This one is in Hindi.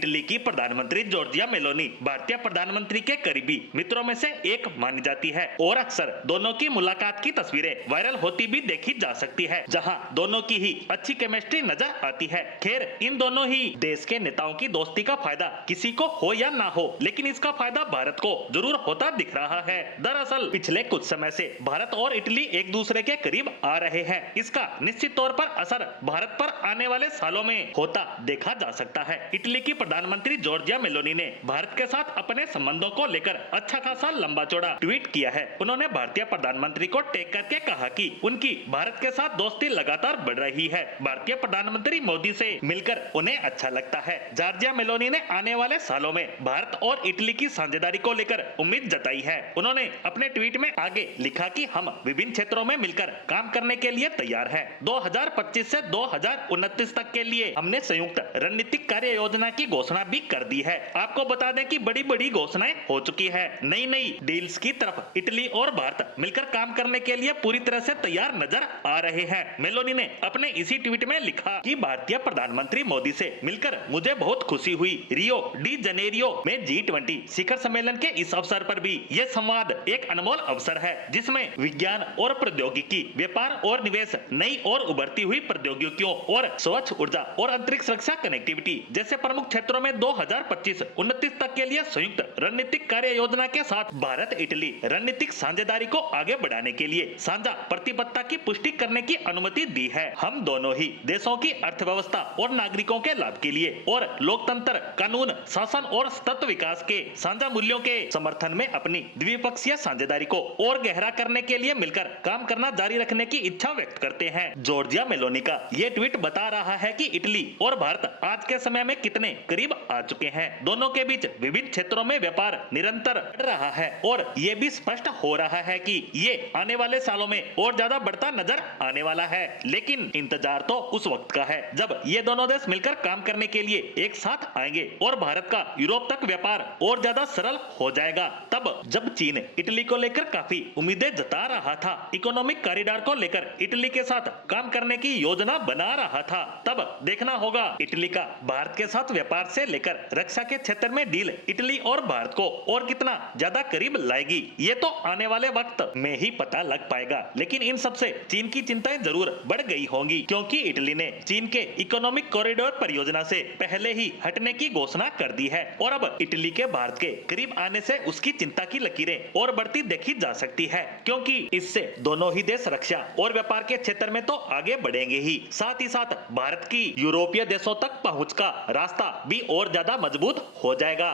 इटली की प्रधानमंत्री जॉर्जिया मेलोनी भारतीय प्रधानमंत्री के करीबी मित्रों में से एक मानी जाती है और अक्सर दोनों की मुलाकात की तस्वीरें वायरल होती भी देखी जा सकती है, जहां दोनों की ही अच्छी केमिस्ट्री नजर आती है। खैर, इन दोनों ही देश के नेताओं की दोस्ती का फायदा किसी को हो या ना हो, लेकिन इसका फायदा भारत को जरूर होता दिख रहा है। दरअसल पिछले कुछ समय से भारत और इटली एक दूसरे के करीब आ रहे हैं। इसका निश्चित तौर पर असर भारत पर आने वाले सालों में होता देखा जा सकता है। इटली की प्रधानमंत्री जॉर्जिया मेलोनी ने भारत के साथ अपने संबंधों को लेकर अच्छा खासा लंबा चौड़ा ट्वीट किया है। उन्होंने भारतीय प्रधानमंत्री को टैग करके कहा कि उनकी भारत के साथ दोस्ती लगातार बढ़ रही है। भारतीय प्रधानमंत्री मोदी से मिलकर उन्हें अच्छा लगता है। जॉर्जिया मेलोनी ने आने वाले सालों में भारत और इटली की साझेदारी को लेकर उम्मीद जताई है। उन्होंने अपने ट्वीट में आगे लिखा कि हम विभिन्न क्षेत्रों में मिलकर काम करने के लिए तैयार हैं। 2025 से 2029 तक के लिए हमने संयुक्त रणनीतिक कार्य योजना की घोषणा भी कर दी है। आपको बता दें कि बड़ी बड़ी घोषणाएं हो चुकी है। नई नई डील्स की तरफ इटली और भारत मिलकर काम करने के लिए पूरी तरह से तैयार नजर आ रहे हैं। मेलोनी ने अपने इसी ट्वीट में लिखा कि भारतीय प्रधानमंत्री मोदी से मिलकर मुझे बहुत खुशी हुई। रियो डी जनेरियो में G20 शिखर सम्मेलन के इस अवसर पर भी यह संवाद एक अनमोल अवसर है, जिसमें विज्ञान और प्रौद्योगिकी, व्यापार और निवेश, नई और उभरती हुई प्रौद्योगिकियों और स्वच्छ ऊर्जा और अंतरिक्ष रक्षा कनेक्टिविटी जैसे प्रमुख क्षेत्रों में 2025-29 तक के लिए संयुक्त रणनीतिक कार्य योजना के साथ भारत इटली रणनीतिक साझेदारी को आगे बढ़ाने के लिए साझा प्रतिबद्धता की पुष्टि करने की अनुमति दी है। हम दोनों ही देशों की अर्थव्यवस्था और नागरिकों के लाभ के लिए और लोकतंत्र, कानून, शासन और सतत विकास के साझा मूल्यों के समर्थन में अपनी द्विपक्षीय साझेदारी को और गहरा करने के लिए मिलकर काम करना जारी रखने की इच्छा व्यक्त करते हैं। जॉर्जिया मेलोनी का ये ट्वीट बता रहा है कि इटली और भारत आज के समय में कितने करीब आ चुके हैं। दोनों के बीच विभिन्न क्षेत्रों में व्यापार निरंतर बढ़ रहा है और ये भी स्पष्ट हो रहा है कि ये आने वाले सालों में और ज्यादा बढ़ता नजर आने वाला है। लेकिन इंतजार तो उस वक्त का है जब ये दोनों देश मिलकर काम करने के लिए एक साथ आएंगे और भारत का यूरोप तक व्यापार और ज्यादा सरल हो जाएगा। तब जब चीन इटली को लेकर काफी उम्मीदें जता रहा था, इकोनॉमिक कॉरिडोर को लेकर इटली के साथ काम करने की योजना बना रहा था, तब देखना होगा इटली का भारत के साथ व्यापार से लेकर रक्षा के क्षेत्र में डील इटली और भारत को और कितना ज्यादा करीब लाएगी। ये तो आने वाले वक्त में ही पता लग पाएगा। लेकिन इन सबसे चीन की चिंताएं जरूर बढ़ गई होंगी, क्योंकि इटली ने चीन के इकोनॉमिक कॉरिडोर परियोजना से पहले ही हटने की घोषणा कर दी है और अब इटली के भारत के करीब आने से उसकी चिंता की लकीरें और बढ़ती देखी जा सकती है, क्योंकि इससे दोनों ही देश रक्षा और व्यापार के क्षेत्र में तो आगे बढ़ेंगे ही, साथ ही साथ भारत की यूरोपीय देशों तक पहुंच का रास्ता भी और ज्यादा मजबूत हो जाएगा।